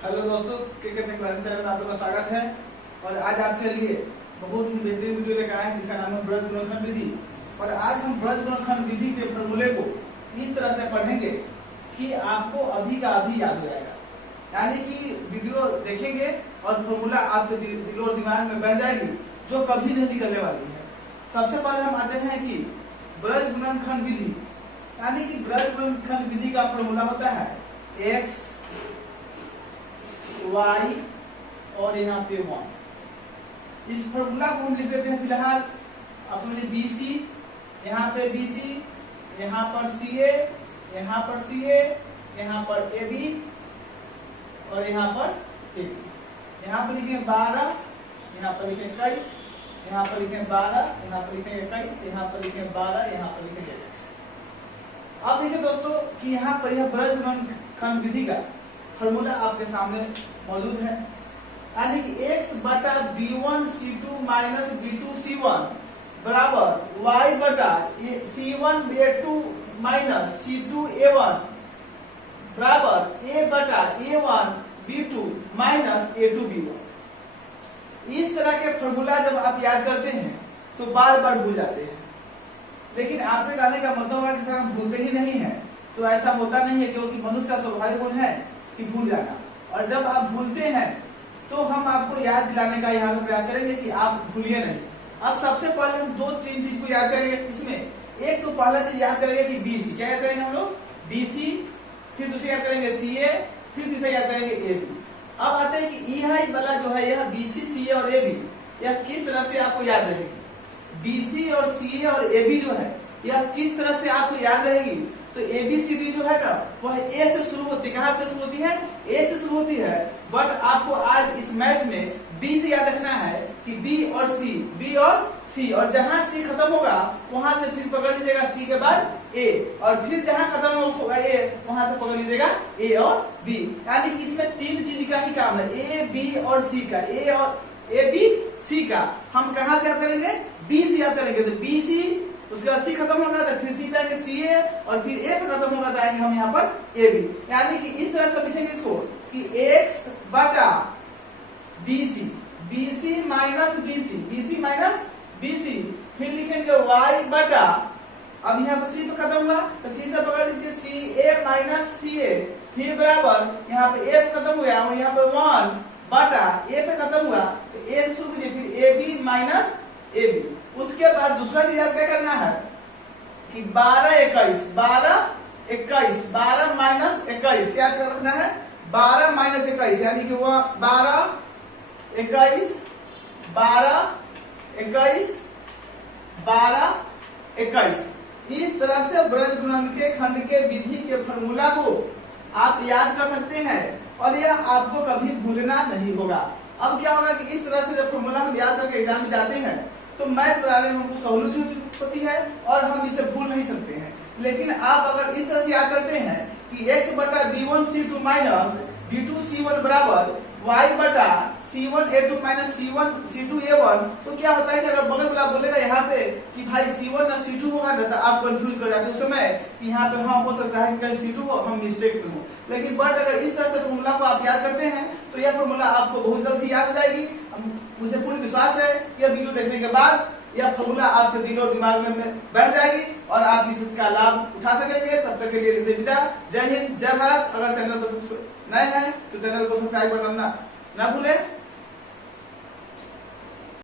Hello दोस्तों, cricket classes channel में आप लोगों का स्वागत है। और आज आपके लिए बहुत ही बेहतरीन वीडियो लेकर आए हैं जिसका नाम है ब्रज गुणनखंड विधि। और आज हम ब्रज गुणनखंड विधि के फॉर्मूले को इस तरह से पढ़ेंगे कि आपको अभी का अभी याद हो जाएगा। यानी कि वीडियो देखेंगे और फॉर्मूला आपके दिल और दिमाग में बैठ जाएगी, जो कभी नहीं निकलने वाली है। सबसे पहले हम आते हैं कि ब्रज गुणनखंड विधि, यानी कि ब्रज गुणनखंड विधि का फॉर्मूला होता है x y और यहाँ पे 1। इस फॉर्मूला को हम लिख देते हैं फिलहाल। आप समझिए BC, यहाँ पे BC, यहाँ पर CA, यहाँ पर CA, यहाँ पर AB और यहाँ पर AB। यहाँ पर लिखें 12, यहाँ पर लिखें 21, यहाँ पर लिखें 12, यहाँ पर लिखें 21, यहाँ पर लिखें 12, यहाँ पर लिखें 21। अब देखिए दोस्तों कि यहाँ पर यह ब्रज गुणनखंड विधि का फॉर्मूला आपके सामने मौजूद है। यानी कि x बटा b1 c2 minus b2 c1 बराबर y बटा c1 a2 minus c2 a1 बराबर a बटा a1 b2 minus a2 b1। इस तरह के फॉर्मूला जब आप याद करते हैं तो बार बार भूल जाते हैं। लेकिन आपसे कहने का मतलब है कि सर हम भूलते ही नहीं है, तो ऐसा होता नहीं है, क्योंकि मनुष्य का स्वाभाविक गुण है कि भूल जाना। और जब आप भूलते हैं तो हम आपको याद दिलाने का यहाँ पे प्रयास करेंगे कि आप भूलिए नहीं। अब सबसे पहले हम 2-3 चीज को याद करेंगे। इसमें एक तो पहला चीज याद करेंगे कि BC, क्या याद करेंगे हम लोग? BC, फिर दूसरे याद करेंगे CA, फिर तीसरे याद करेंगे AB। अब आते हैं कि EI वाला जो है यह BC, CA और AB, यह किस तरह से आपको याद रहेगी। BC और CA और AB जो है यह किस तरह से आपको याद रहेगी। तो ABCD जो है ना वह A से शुरू होती है। कहाँ से शुरू होती है? A से शुरू होती है। बट आपको आज इस मैथ में B से याद रखना है कि B और C, और जहां C खत्म होगा वहां से फिर पकड़ लीजिएगा C के बाद A, और फिर जहां खत्म होगा A वहां से पकड़ लीजिएगा A और B। यानी कि इसमें 3 चीज का ही काम है, A, B और C का। A और A, B, C का हम कहां से याद करेंगे? B से याद करेंगे। तो BC, उसके बाद C खत्म होगा तो फिर C पे आएंगे CA, और फिर A पे खत्म होगा तो आएंगे हम यहाँ पर AB। यानी कि इस तरह से लिखेंगे इसको कि x बटा BC minus BC minus BC, फिर लिखेंगे y बटा, अब यहाँ पर C तो खत्म हुआ तो C से पकड़ लीजिए CA माइनस CA, फिर बराबर यहाँ पे A खत्म हो गया और यहाँ पे 1 बटा A पे खत्म हुआ तो A से शुरू कीजिए, फिर AB माइनस AB। उसके बाद दूसरा चीज याद क्या करना है कि 12 माइनस 21 क्या करना है? 12 माइनस 21, यानी कि वो 12 21 12 21। इस तरह से ब्रज गुणनखंड के विधि के फॉर्मूला को आप याद कर सकते हैं और यह आपको कभी भूलना नहीं होगा। अब क्या होगा कि इस तरह से जब फॉर्मूला हम याद करके एग्जाम में जाते हैं तो मैथ बनाने में हमको सहूलियत होती है और हम इसे भूल नहीं सकते हैं। लेकिन आप अगर इस तरह से याद करते हैं कि x बटा b1 c2 minus b2 c1 बराबर y बटा c1 a2 minus c1 c2 a1, तो क्या होता है कि अगर बगल वाला बोलेगा यहाँ पे कि भाई c1 और c2 होगा ना, तो आप कंफ्यूज कर जाते हैं उस समय कि यहाँ पे हाँ हो सकता है कि कहीं c2 हो, हम मिस्टेक में हो। लेकिन बट अगर इस तरह से फॉर्मूला को आप याद करते हैं तो यह फॉर्मूला आपको बहुत जल्दी याद हो जाएगी। मुझे पूर्ण विश्वास है कि यह वीडियो देखने के बाद यह फॉर्मूला आपके दिल और दिमाग में बैठ जाएगी और आप इसका लाभ उठा सकेंगे। तब तक के लिए लेते विदा। जय हिंद, जय भारत। अगर चैनल पर नए हैं तो चैनल को सब्सक्राइब करना ना भूलें।